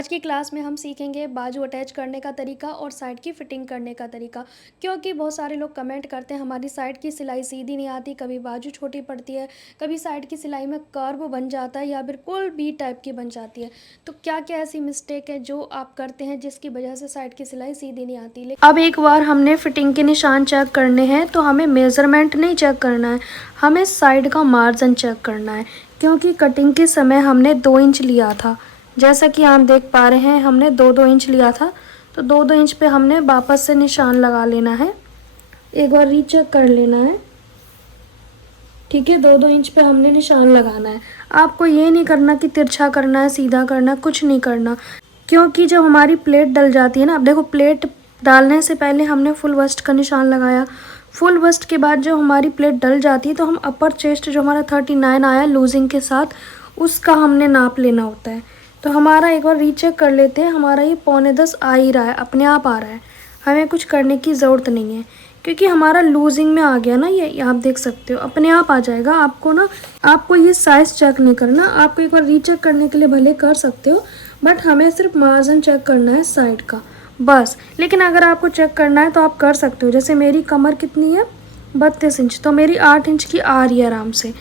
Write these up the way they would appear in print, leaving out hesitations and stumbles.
आज की क्लास में हम सीखेंगे बाजू अटैच करने का तरीका और साइड की फिटिंग करने का तरीका। क्योंकि बहुत सारे लोग कमेंट करते हैं हमारी साइड की सिलाई सीधी नहीं आती, कभी बाजू छोटी पड़ती है, कभी साइड की सिलाई में कर्व बन जाता है या बिल्कुल बी टाइप की बन जाती है। तो क्या क्या ऐसी मिस्टेक है जो आप करते हैं जिसकी वजह से साइड की सिलाई सीधी नहीं आती। अब एक बार हमने फिटिंग के निशान चेक करने हैं तो हमें मेज़रमेंट नहीं चेक करना है, हमें साइड का मार्जिन चेक करना है। क्योंकि कटिंग के समय हमने 2 इंच लिया था, जैसा कि आप देख पा रहे हैं हमने 2-2 इंच लिया था, तो 2-2 इंच पे हमने वापस से निशान लगा लेना है, एक बार रीचेक कर लेना है। ठीक है, 2-2 इंच पे हमने निशान लगाना है। आपको ये नहीं करना कि तिरछा करना है, सीधा करना है, कुछ नहीं करना। क्योंकि जब हमारी प्लेट डल जाती है ना, अब देखो प्लेट डालने से पहले हमने फुल बस्ट का निशान लगाया, फुल बस्ट के बाद जब हमारी प्लेट डल जाती है तो हम अपर चेस्ट जो हमारा 39 आया लूजिंग के साथ, उसका हमने नाप लेना होता है। तो हमारा एक बार रीचेक कर लेते हैं, हमारा ये 9.25 आ ही रहा है, अपने आप आ रहा है, हमें कुछ करने की ज़रूरत नहीं है। क्योंकि हमारा लूजिंग में आ गया ना, ये आप देख सकते हो अपने आप आ जाएगा। आपको ना, आपको ये साइज़ चेक नहीं करना, आपको एक बार रीचेक करने के लिए भले कर सकते हो, बट हमें सिर्फ मार्जिन चेक करना है साइड का बस। लेकिन अगर आपको चेक करना है तो आप कर सकते हो। जैसे मेरी कमर कितनी है, 32 इंच, तो मेरी 8 इंच की आ रही है आराम से।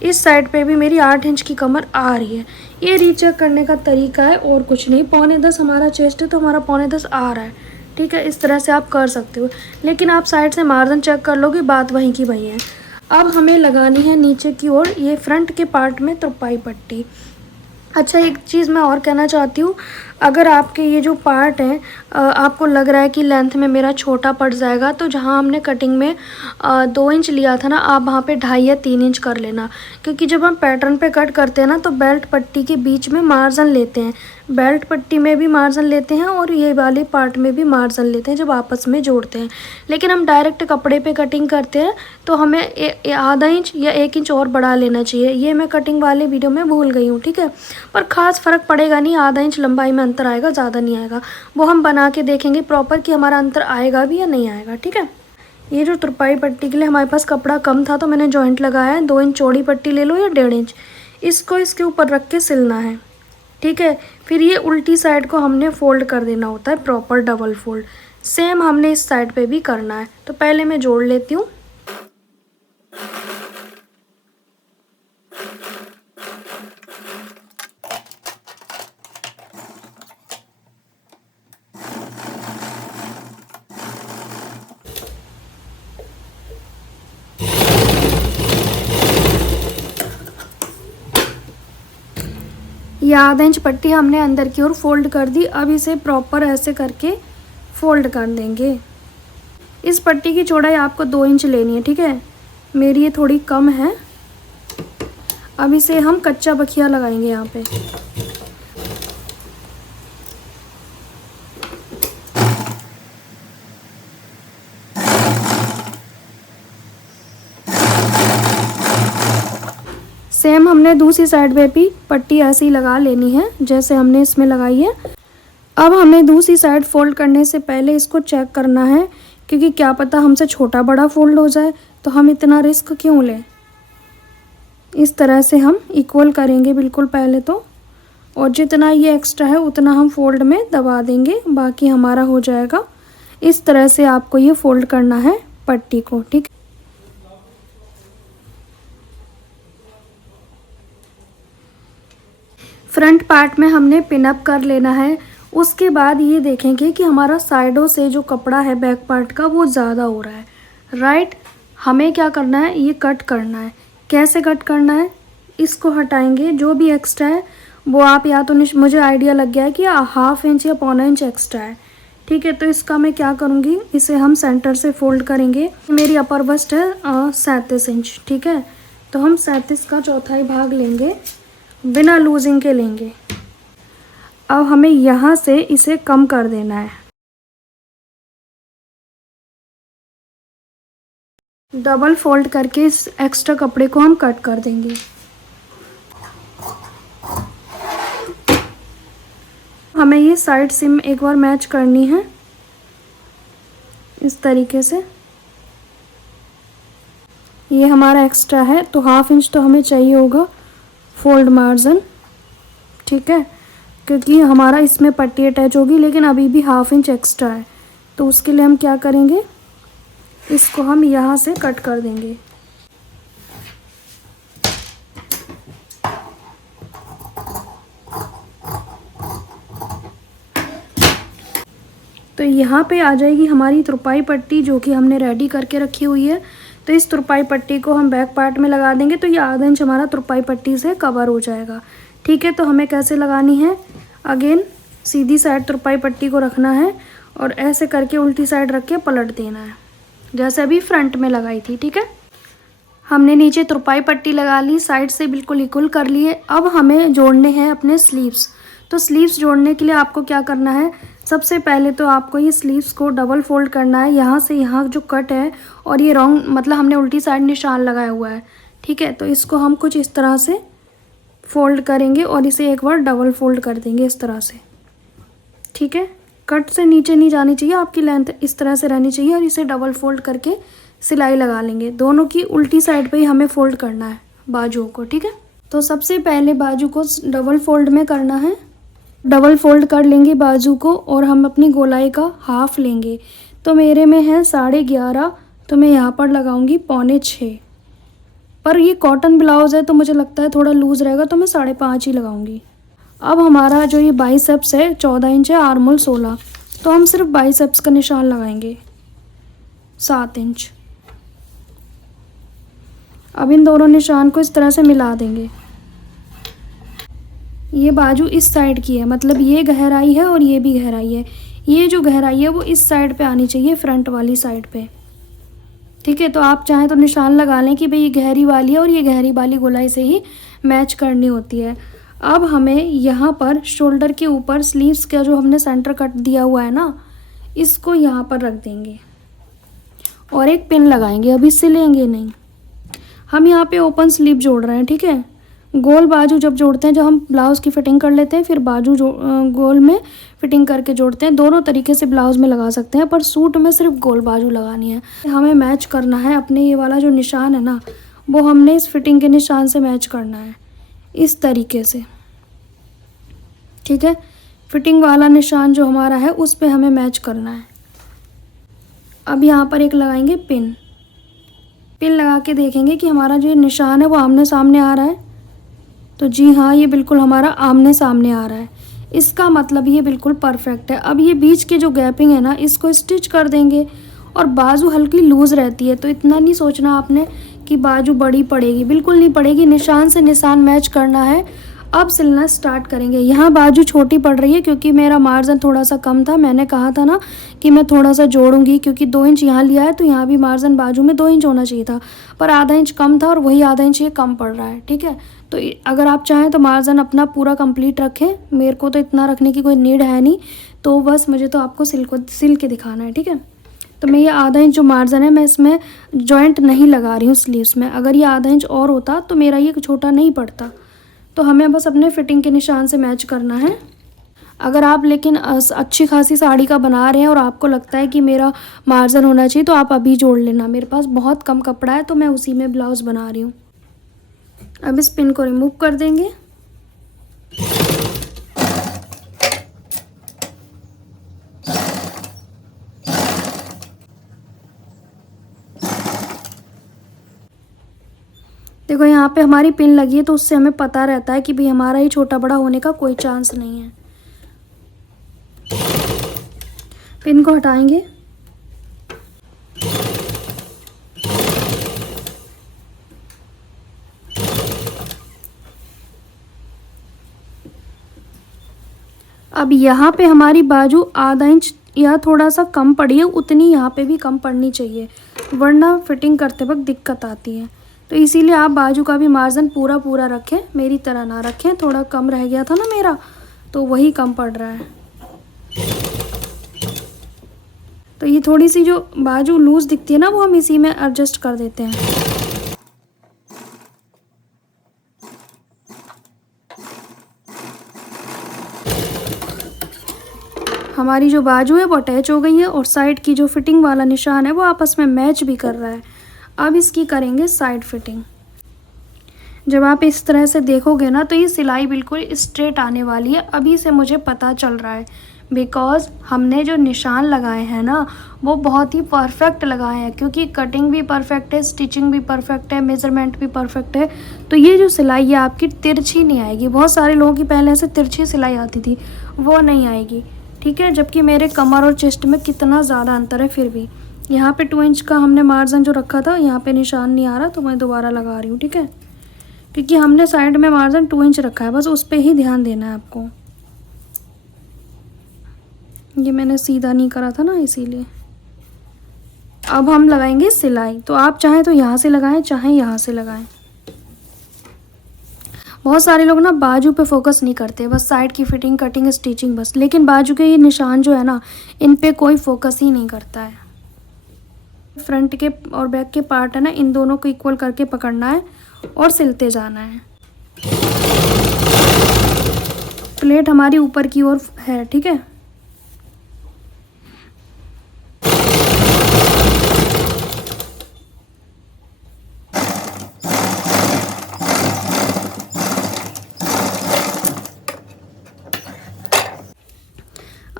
इस साइड पे भी मेरी 8 इंच की कमर आ रही है। ये रीचेक करने का तरीका है और कुछ नहीं। 9.25 हमारा चेस्ट है तो हमारा 9.25 आ रहा है, ठीक है। इस तरह से आप कर सकते हो, लेकिन आप साइड से मार्जिन चेक कर लोगे, बात वहीं की वहीं है। अब हमें लगानी है नीचे की ओर ये फ्रंट के पार्ट में तुरपाई पट्टी। अच्छा, एक चीज़ मैं और कहना चाहती हूँ, अगर आपके ये जो पार्ट है आपको लग रहा है कि लेंथ में मेरा छोटा पड़ जाएगा, तो जहाँ हमने कटिंग में 2 इंच लिया था ना, आप वहाँ पे 2.5 या 3 इंच कर लेना। क्योंकि जब हम पैटर्न पे कट करते हैं ना, तो बेल्ट पट्टी के बीच में मार्जिन लेते हैं, बेल्ट पट्टी में भी मार्जिन लेते हैं और ये वाले पार्ट में भी मार्जिन लेते हैं जब आपस में जोड़ते हैं। लेकिन हम डायरेक्ट कपड़े पे कटिंग करते हैं तो हमें आधा इंच या 1 इंच और बढ़ा लेना चाहिए। ये मैं कटिंग वाले वीडियो में भूल गई हूँ, ठीक है। पर ख़ास फ़र्क पड़ेगा नहीं, आधा इंच लंबाई में अंतर आएगा, ज़्यादा नहीं आएगा। वो हम बना के देखेंगे प्रॉपर कि हमारा अंतर आएगा भी या नहीं आएगा, ठीक है। ये जो तुरपाई पट्टी के लिए हमारे पास कपड़ा कम था तो मैंने जॉइंट लगाया है। 2 इंच चौड़ी पट्टी ले लो या 1.5 इंच, इसको इसके ऊपर रख के सिलना है, ठीक है। फिर ये उल्टी साइड को हमने फोल्ड कर देना होता है, प्रॉपर डबल फोल्ड। सेम हमने इस साइड पे भी करना है। तो पहले मैं जोड़ लेती हूँ। ये आधा इंच पट्टी हमने अंदर की ओर फोल्ड कर दी। अब इसे प्रॉपर ऐसे करके फोल्ड कर देंगे। इस पट्टी की चौड़ाई आपको 2 इंच लेनी है, ठीक है। मेरी ये थोड़ी कम है। अब इसे हम कच्चा बखिया लगाएंगे यहाँ पे। सेम हमने दूसरी साइड पे भी पट्टी ऐसे ही लगा लेनी है जैसे हमने इसमें लगाई है। अब हमें दूसरी साइड फोल्ड करने से पहले इसको चेक करना है, क्योंकि क्या पता हमसे छोटा बड़ा फोल्ड हो जाए, तो हम इतना रिस्क क्यों लें। इस तरह से हम इक्वल करेंगे बिल्कुल पहले तो, और जितना ये एक्स्ट्रा है उतना हम फोल्ड में दबा देंगे, बाकी हमारा हो जाएगा। इस तरह से आपको ये फोल्ड करना है पट्टी को, ठीक। फ्रंट पार्ट में हमने पिनअप कर लेना है। उसके बाद ये देखेंगे कि हमारा साइडों से जो कपड़ा है बैक पार्ट का वो ज़्यादा हो रहा है, राइट। हमें क्या करना है, ये कट करना है। कैसे कट करना है, इसको हटाएंगे, जो भी एक्स्ट्रा है वो आप, या तो मुझे आइडिया लग गया है कि 1/2 इंच या 1/4 इंच एक्स्ट्रा है, ठीक है। तो इसका मैं क्या करूँगी, इसे हम सेंटर से फोल्ड करेंगे। मेरी अपर बस्ट है 37 इंच, ठीक है। तो हम 37 का चौथाई भाग लेंगे, बिना लूजिंग के लेंगे। अब हमें यहाँ से इसे कम कर देना है। डबल फोल्ड करके इस एक्स्ट्रा कपड़े को हम कट कर देंगे। हमें ये साइड सिम एक बार मैच करनी है इस तरीके से। ये हमारा एक्स्ट्रा है तो 1/2 इंच तो हमें चाहिए होगा फोल्ड मार्जिन, ठीक है। क्योंकि हमारा इसमें पट्टी अटैच होगी लेकिन अभी भी 1/2 इंच एक्स्ट्रा है। तो उसके लिए हम क्या करेंगे, इसको हम यहाँ से कट कर देंगे। तो यहाँ पे आ जाएगी हमारी तुरपाई पट्टी जो कि हमने रेडी करके रखी हुई है। तो इस तुरपाई पट्टी को हम बैक पार्ट में लगा देंगे, तो ये आधा इंच हमारा तुरपाई पट्टी से कवर हो जाएगा। ठीक है, तो हमें कैसे लगानी है, अगेन सीधी साइड तुरपाई पट्टी को रखना है और ऐसे करके उल्टी साइड रख के पलट देना है, जैसे अभी फ्रंट में लगाई थी। ठीक है, हमने नीचे तुरपाई पट्टी लगा ली, साइड से बिल्कुल इक्वल कर लिए। अब हमें जोड़ने हैं अपने स्लीव्स। तो स्लीव्स जोड़ने के लिए आपको क्या करना है, सबसे पहले तो आपको ये स्लीव्स को डबल फोल्ड करना है। यहाँ से यहाँ जो कट है और ये रॉन्ग मतलब हमने उल्टी साइड निशान लगाया हुआ है। ठीक है, तो इसको हम कुछ इस तरह से फोल्ड करेंगे और इसे एक बार डबल फोल्ड कर देंगे इस तरह से। ठीक है, कट से नीचे नहीं जानी चाहिए, आपकी लेंथ इस तरह से रहनी चाहिए और इसे डबल फोल्ड करके सिलाई लगा लेंगे। दोनों की उल्टी साइड पे ही हमें फोल्ड करना है बाजुओं को। ठीक है, तो सबसे पहले बाजू को डबल फोल्ड में करना है। डबल फोल्ड कर लेंगे बाजू को और हम अपनी गोलाई का हाफ लेंगे। तो मेरे में है 11.5, तो मैं यहाँ पर लगाऊंगी 5.25। पर ये कॉटन ब्लाउज़ है तो मुझे लगता है थोड़ा लूज़ रहेगा, तो मैं 5.5 ही लगाऊंगी। अब हमारा जो ये बाइसेप्स है 14 इंच है, आर्मोल 16, तो हम सिर्फ बाइसेप्स का निशान लगाएंगे 7 इंच। अब इन दोनों निशान को इस तरह से मिला देंगे। ये बाजू इस साइड की है, मतलब ये गहराई है और ये भी गहराई है। ये जो गहराई है वो इस साइड पे आनी चाहिए, फ्रंट वाली साइड पे। ठीक है, तो आप चाहें तो निशान लगा लें कि भाई ये गहरी वाली है और ये गहरी वाली गोलाई से ही मैच करनी होती है। अब हमें यहाँ पर शोल्डर के ऊपर स्लीव्स का जो हमने सेंटर कट दिया हुआ है ना, इसको यहाँ पर रख देंगे और एक पिन लगाएंगे। अभी सिलेंगे नहीं, हम यहाँ पे ओपन स्लीव जोड़ रहे हैं। ठीक है, गोल बाजू जब जोड़ते हैं, जब हम ब्लाउज़ की फ़िटिंग कर लेते हैं फिर बाजू गोल में फ़िटिंग करके जोड़ते हैं। दोनों तरीके से ब्लाउज़ में लगा सकते हैं, पर सूट में सिर्फ गोल बाजू लगानी है। हमें मैच करना है अपने ये वाला जो निशान है ना, वो हमने इस फिटिंग के निशान से मैच करना है इस तरीके से। ठीक है, फिटिंग वाला निशान जो हमारा है उस पर हमें मैच करना है। अब यहाँ पर एक लगाएंगे पिन। पिन लगा के देखेंगे कि हमारा जो निशान है वो आमने सामने आ रहा है। तो जी हाँ, ये बिल्कुल हमारा आमने सामने आ रहा है, इसका मतलब ये बिल्कुल परफेक्ट है। अब ये बीच के जो गैपिंग है ना, इसको स्टिच कर देंगे। और बाजू हल्की लूज़ रहती है, तो इतना नहीं सोचना आपने कि बाजू बड़ी पड़ेगी, बिल्कुल नहीं पड़ेगी। निशान से निशान मैच करना है। अब सिलना स्टार्ट करेंगे। यहाँ बाजू छोटी पड़ रही है क्योंकि मेरा मार्जिन थोड़ा सा कम था। मैंने कहा था ना कि मैं थोड़ा सा जोड़ूंगी, क्योंकि 2 इंच यहाँ लिया है तो यहाँ भी मार्जिन बाजू में 2 इंच होना चाहिए था, पर आधा इंच कम था और वही आधा इंच ये कम पड़ रहा है। ठीक है, तो अगर आप चाहें तो मार्जिन अपना पूरा कंप्लीट रखें। मेरे को तो इतना रखने की कोई नीड है नहीं, तो बस मुझे तो आपको सिल के दिखाना है। ठीक है, तो मैं ये आधा इंच जो मार्जिन है मैं इसमें जॉइंट नहीं लगा रही हूँ स्लीव्स में। अगर ये आधा इंच और होता तो मेरा ये छोटा नहीं पड़ता। तो हमें बस अपने फिटिंग के निशान से मैच करना है। अगर आप लेकिन अच्छी खासी साड़ी का बना रहे हैं और आपको लगता है कि मेरा मार्जिन होना चाहिए, तो आप अभी जोड़ लेना। मेरे पास बहुत कम कपड़ा है तो मैं उसी में ब्लाउज़ बना रही हूँ। अब इस पिन को रिमूव कर देंगे। देखो यहाँ पे हमारी पिन लगी है, तो उससे हमें पता रहता है कि भाई हमारा ये छोटा बड़ा होने का कोई चांस नहीं है। पिन को हटाएंगे। अब यहाँ पे हमारी बाजू आधा इंच या थोड़ा सा कम पड़ी है, उतनी यहाँ पे भी कम पड़नी चाहिए, वरना फिटिंग करते वक्त दिक्कत आती है। तो इसीलिए आप बाजू का भी मार्जिन पूरा रखें, मेरी तरह ना रखें। थोड़ा कम रह गया था ना मेरा, तो वही कम पड़ रहा है। तो ये थोड़ी सी जो बाजू लूज़ दिखती है ना, वो हम इसी में एडजस्ट कर देते हैं। हमारी जो बाजू है वो अटैच हो गई है और साइड की जो फिटिंग वाला निशान है वो आपस में मैच भी कर रहा है। अब इसकी करेंगे साइड फिटिंग। जब आप इस तरह से देखोगे ना तो ये सिलाई बिल्कुल स्ट्रेट आने वाली है। अभी से मुझे पता चल रहा है, बिकॉज़ हमने जो निशान लगाए हैं ना वो बहुत ही परफेक्ट लगाए हैं, क्योंकि कटिंग भी परफेक्ट है, स्टिचिंग भी परफेक्ट है, मेज़रमेंट भी परफेक्ट है। तो ये जो सिलाई है आपकी तिरछी नहीं आएगी। बहुत सारे लोगों की पहले से तिरछी सिलाई आती थी, वो नहीं आएगी, ठीक है। जबकि मेरे कमर और चेस्ट में कितना ज़्यादा अंतर है, फिर भी यहाँ पे 2 इंच का हमने मार्जिन जो रखा था, यहाँ पे निशान नहीं आ रहा तो मैं दोबारा लगा रही हूँ, ठीक है। क्योंकि हमने साइड में मार्जिन 2 इंच रखा है, बस उस पर ही ध्यान देना है आपको। ये मैंने सीधा नहीं करा था ना, इसीलिए। अब हम लगाएंगे सिलाई। तो आप चाहें तो यहाँ से लगाएं, चाहें यहाँ से लगाएं। बहुत सारे लोग ना बाजू पे फोकस नहीं करते, बस साइड की फिटिंग, कटिंग, स्टिचिंग बस। लेकिन बाजू के ये निशान जो है ना, इन पे कोई फोकस ही नहीं करता है। फ्रंट के और बैक के पार्ट है ना, इन दोनों को इक्वल करके पकड़ना है और सिलते जाना है। प्लेट हमारी ऊपर की ओर है, ठीक है।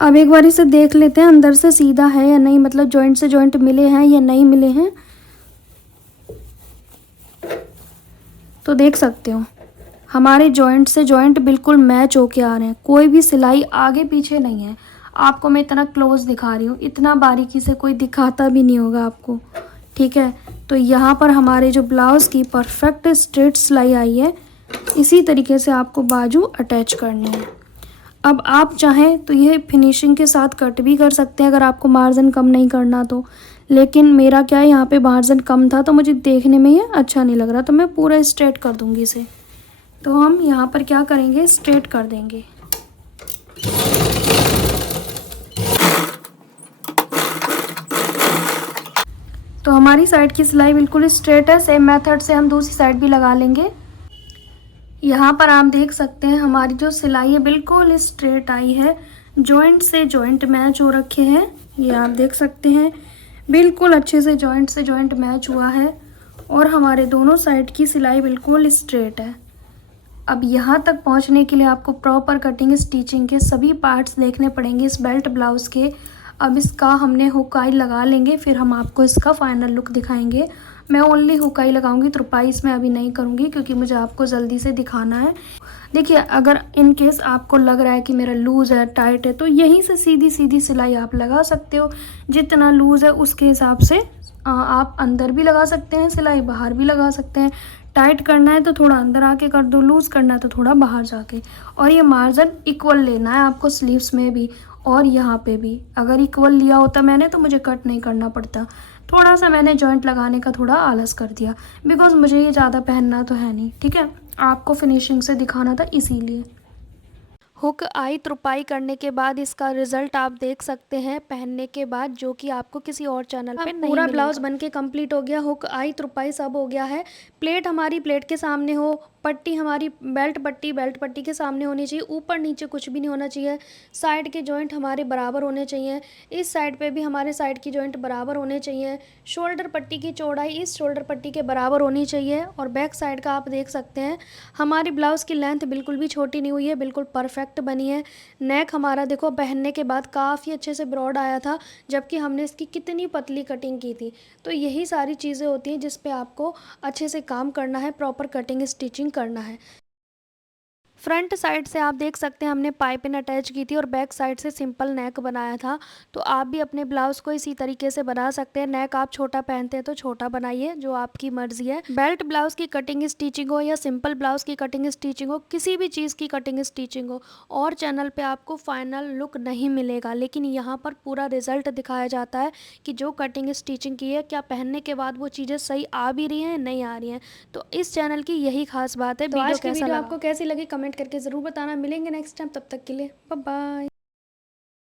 अब एक बार इसे देख लेते हैं अंदर से सीधा है या नहीं, मतलब जॉइंट से जॉइंट मिले हैं या नहीं मिले हैं। तो देख सकते हो हमारे जॉइंट से जॉइंट बिल्कुल मैच होके आ रहे हैं, कोई भी सिलाई आगे पीछे नहीं है। आपको मैं इतना क्लोज दिखा रही हूँ, इतना बारीकी से कोई दिखाता भी नहीं होगा आपको, ठीक है। तो यहाँ पर हमारे जो ब्लाउज़ की परफेक्ट स्ट्रेट सिलाई आई है, इसी तरीके से आपको बाजू अटैच करनी है। अब आप चाहें तो ये फिनिशिंग के साथ कट भी कर सकते हैं, अगर आपको मार्जिन कम नहीं करना तो। लेकिन मेरा क्या है, यहाँ पे मार्जिन कम था तो मुझे देखने में ये अच्छा नहीं लग रहा, तो मैं पूरा स्ट्रेट कर दूँगी इसे। तो हम यहाँ पर क्या करेंगे, स्ट्रेट कर देंगे। तो हमारी साइड की सिलाई बिल्कुल स्ट्रेट है। सेम मेथड से हम दूसरी साइड भी लगा लेंगे। यहाँ पर आप देख सकते हैं हमारी जो सिलाई है बिल्कुल स्ट्रेट आई है, जॉइंट से जॉइंट मैच हो रखे हैं। ये आप देख सकते हैं बिल्कुल अच्छे से जॉइंट मैच हुआ है, और हमारे दोनों साइड की सिलाई बिल्कुल स्ट्रेट है। अब यहाँ तक पहुँचने के लिए आपको प्रॉपर कटिंग, स्टिचिंग के सभी पार्ट्स देखने पड़ेंगे इस बेल्ट ब्लाउज़ के। अब इसका हमने हुकाई लगा लेंगे, फिर हम आपको इसका फाइनल लुक दिखाएंगे। मैं ओनली हुकाई लगाऊंगी, तुरपाई इसमें अभी नहीं करूंगी क्योंकि मुझे आपको जल्दी से दिखाना है। देखिए, अगर इन केस आपको लग रहा है कि मेरा लूज़ है, टाइट है, तो यहीं से सीधी सीधी सिलाई आप लगा सकते हो। जितना लूज़ है उसके हिसाब से आप अंदर भी लगा सकते हैं सिलाई, बाहर भी लगा सकते हैं। टाइट करना है तो थोड़ा अंदर आके कर दो, लूज़ करना है तो थोड़ा बाहर जाके। और ये मार्जिन इक्वल लेना है आपको, स्लीव्स में भी और यहाँ पे भी। अगर इक्वल लिया होता मैंने तो मुझे कट नहीं करना पड़ता। थोड़ा सा मैंने जॉइंट लगाने का थोड़ा आलस कर दिया, बिकॉज मुझे ये ज़्यादा पहनना तो है नहीं, ठीक है। आपको फिनिशिंग से दिखाना था इसीलिए। हुक आई तुरपाई करने के बाद इसका रिजल्ट आप देख सकते हैं पहनने के बाद, जो कि आपको किसी और चैनल पे नहीं पूरा ब्लाउज बन के कम्प्लीट हो गया। हुक आई तुरपाई सब हो गया है। प्लेट हमारी प्लेट के सामने हो, पट्टी हमारी बेल्ट पट्टी के सामने होनी चाहिए, ऊपर नीचे कुछ भी नहीं होना चाहिए। साइड के जॉइंट हमारे बराबर होने चाहिए, इस साइड पे भी हमारे साइड की जॉइंट बराबर होने चाहिए। शोल्डर पट्टी की चौड़ाई इस शोल्डर पट्टी के बराबर होनी चाहिए। और बैक साइड का आप देख सकते हैं हमारी ब्लाउज़ की लेंथ बिल्कुल भी छोटी नहीं हुई है, बिल्कुल परफेक्ट बनी है। नेक हमारा देखो पहनने के बाद काफ़ी अच्छे से ब्रॉड आया था, जबकि हमने इसकी कितनी पतली कटिंग की थी। तो यही सारी चीज़ें होती हैं जिस पे आपको अच्छे से काम करना है, प्रॉपर कटिंग स्टिचिंग करना है। फ्रंट साइड से आप देख सकते हैं हमने पाइपिंग अटैच की थी और बैक साइड से सिंपल नेक बनाया था। तो आप भी अपने ब्लाउज़ को इसी तरीके से बना सकते हैं। नेक आप छोटा पहनते हैं तो छोटा बनाइए, जो आपकी मर्जी है। बेल्ट ब्लाउज़ की कटिंग स्टिचिंग हो या सिंपल ब्लाउज़ की कटिंग स्टिचिंग हो, किसी भी चीज़ की कटिंग स्टिचिंग हो, और चैनल पे आपको फाइनल लुक नहीं मिलेगा, लेकिन यहाँ पर पूरा रिजल्ट दिखाया जाता है कि जो कटिंग स्टिचिंग की है, क्या पहनने के बाद वो चीज़ें सही आ भी रही हैं, नहीं आ रही हैं। तो इस चैनल की यही खास बात है। तो आज की वीडियो आपको कैसी लगी कमेंट करके ज़रूर बताना। मिलेंगे नेक्स्ट टाइम, तब तक के लिए बाय बाय।